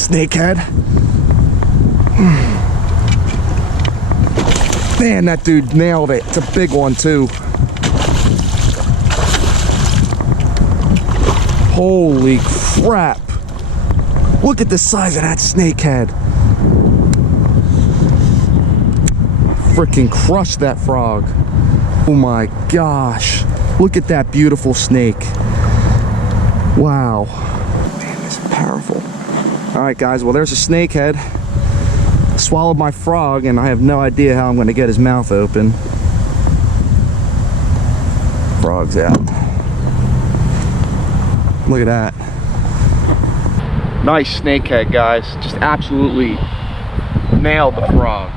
Snakehead. Man, that dude nailed it. It's a big one too. Holy crap. Look at the size of that snakehead. Freaking crushed that frog. Oh my gosh. Look at that beautiful snake. Wow. Man, this is powerful. Alright guys, well there's a snakehead. Swallowed my frog and I have no idea how I'm going to get his mouth open. Frog's out. Look at that. Nice snakehead, guys. Just absolutely nailed the frog.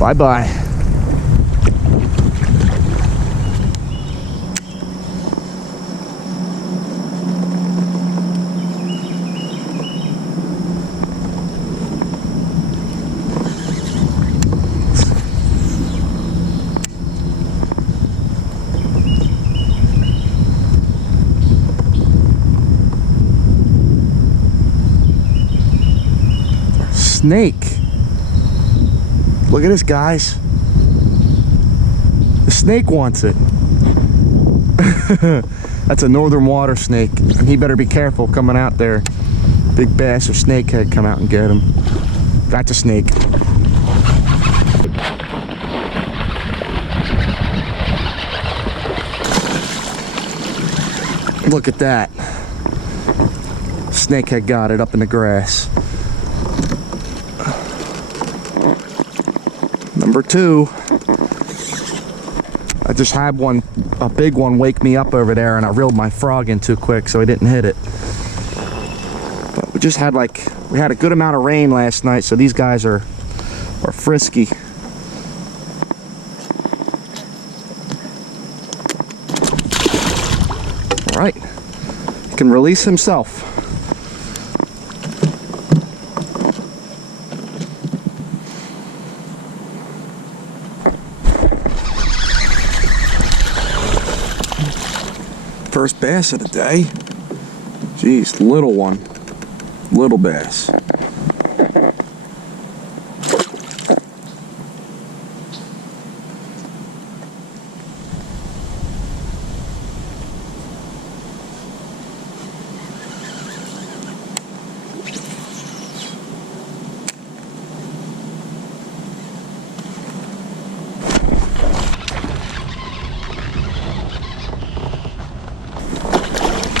Bye-bye. Snake. Look at this, guys. The snake wants it. That's a northern water snake, and he better be careful coming out there. Big bass or snakehead come out and get him. That's a snake. Look at that. Snakehead got it up in the grass. Number two. I just had one, a big one, wake me up over there, and I reeled my frog in too quick, so he didn't hit it. But we just had we had a good amount of rain last night, so these guys are frisky. All right, he can release himself. First bass of the day. Jeez, little one. Little bass.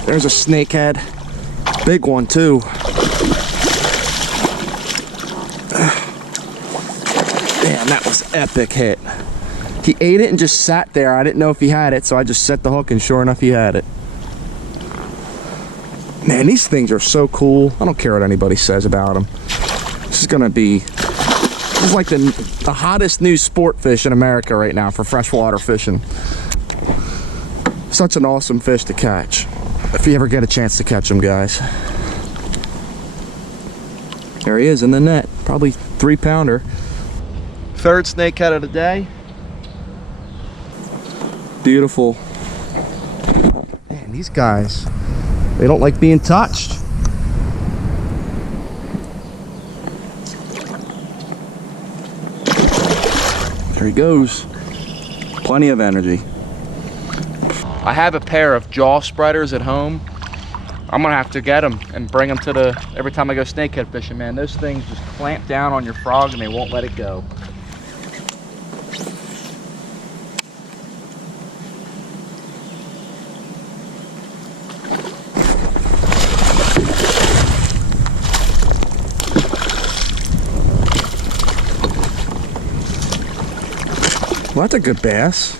There's a snakehead. Big one too. Damn, that was epic hit. He ate it and just sat there. I didn't know if he had it, so I just set the hook and sure enough he had it. Man, these things are so cool. I don't care what anybody says about them. This is like the hottest new sport fish in America right now for freshwater fishing. Such an awesome fish to catch. If you ever get a chance to catch him, guys. There he is in the net. Probably 3-pounder. Third snakehead of the day. Beautiful. Man, these guys, they don't like being touched. There he goes. Plenty of energy. I have a pair of jaw spreaders at home. I'm gonna have to get them and bring them to every time I go snakehead fishing, man. Those things just clamp down on your frog and they won't let it go. Well, that's a good bass.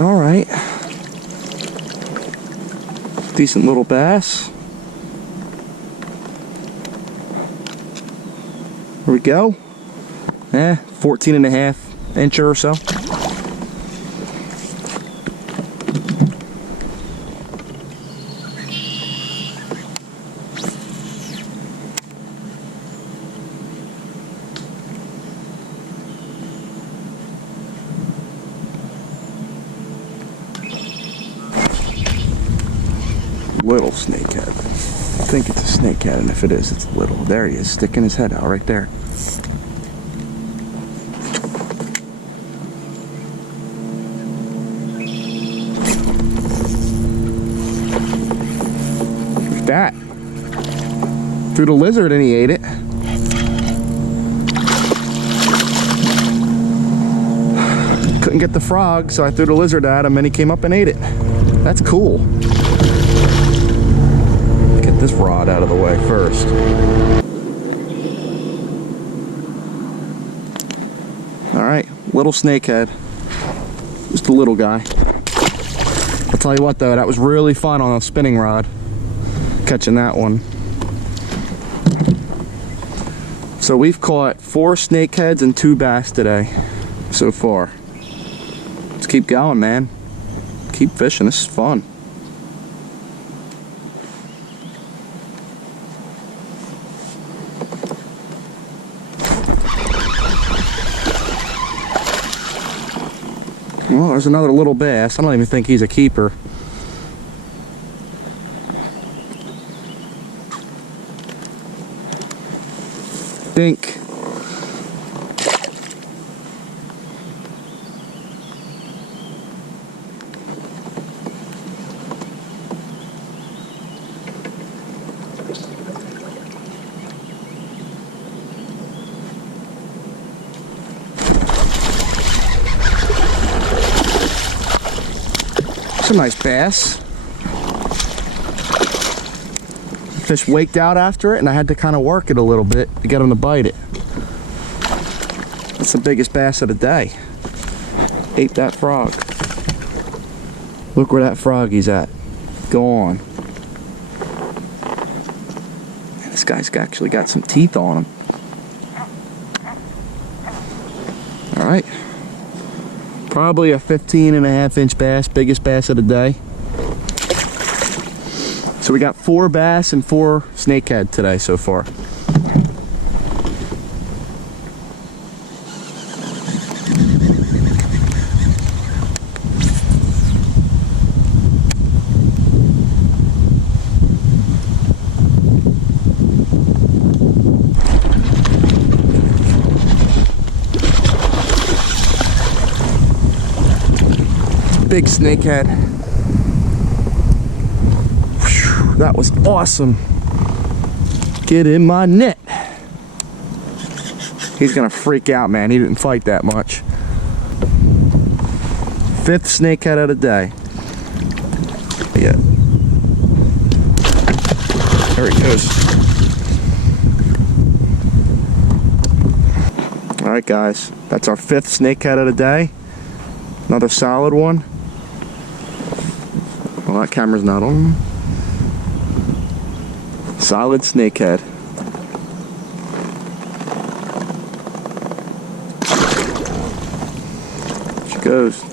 All right. Decent little bass. There we go. 14.5 inch or so. Little snakehead. I think it's a snakehead, and if it is, it's little. There he is, sticking his head out right there. Look at that. Threw the lizard and he ate it. Couldn't get the frog, so I threw the lizard at him and he came up and ate it. That's cool. Get this rod out of the way first. Alright, little snakehead. Just a little guy. I'll tell you what though, that was really fun on a spinning rod. Catching that one. So we've caught 4 snakeheads and 2 bass today so far. Let's keep going, man. Keep fishing, this is fun. Well, there's another little bass. I don't even think he's a keeper. Dink. It's a nice bass. Fish waked out after it and I had to kind of work it a little bit to get him to bite it. That's the biggest bass of the day. Ate that frog. Look where that froggy's at. Go on. Man, this guy's actually got some teeth on him. Alright. Probably a 15.5-inch bass, biggest bass of the day. So we got 4 bass and 4 snakehead today so far. Big snakehead. Whew, that was awesome. Get in my net. He's gonna freak out, man. He didn't fight that much. 5th snakehead of the day. Yeah. There he goes. All right, guys. That's our 5th snakehead of the day. Another solid one. Well, that camera's not on. Solid snakehead. There she goes.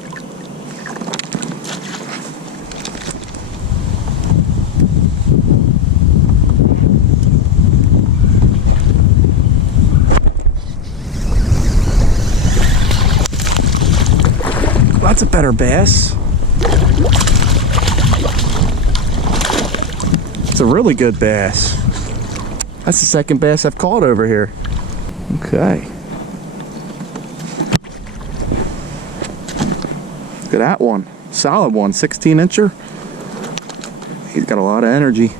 That's a better bass. It's a really good bass. That's the 2nd bass I've caught over here. Okay. Look at that one. Solid one, 16-incher. He's got a lot of energy.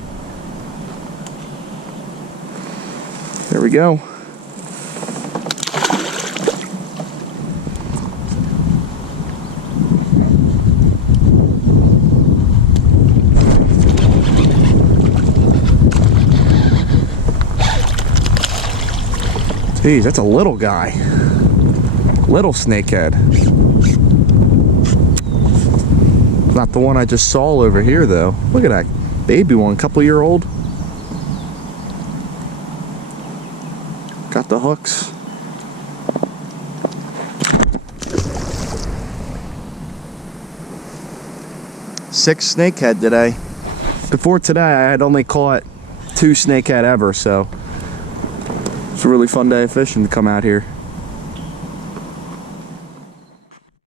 There we go. Geez, that's a little guy. Little snakehead. Not the one I just saw over here, though. Look at that baby one, couple-year-old. Got the hooks. Six snakehead today. Before today, I had only caught 2 snakehead ever, so it's a really fun day of fishing to come out here.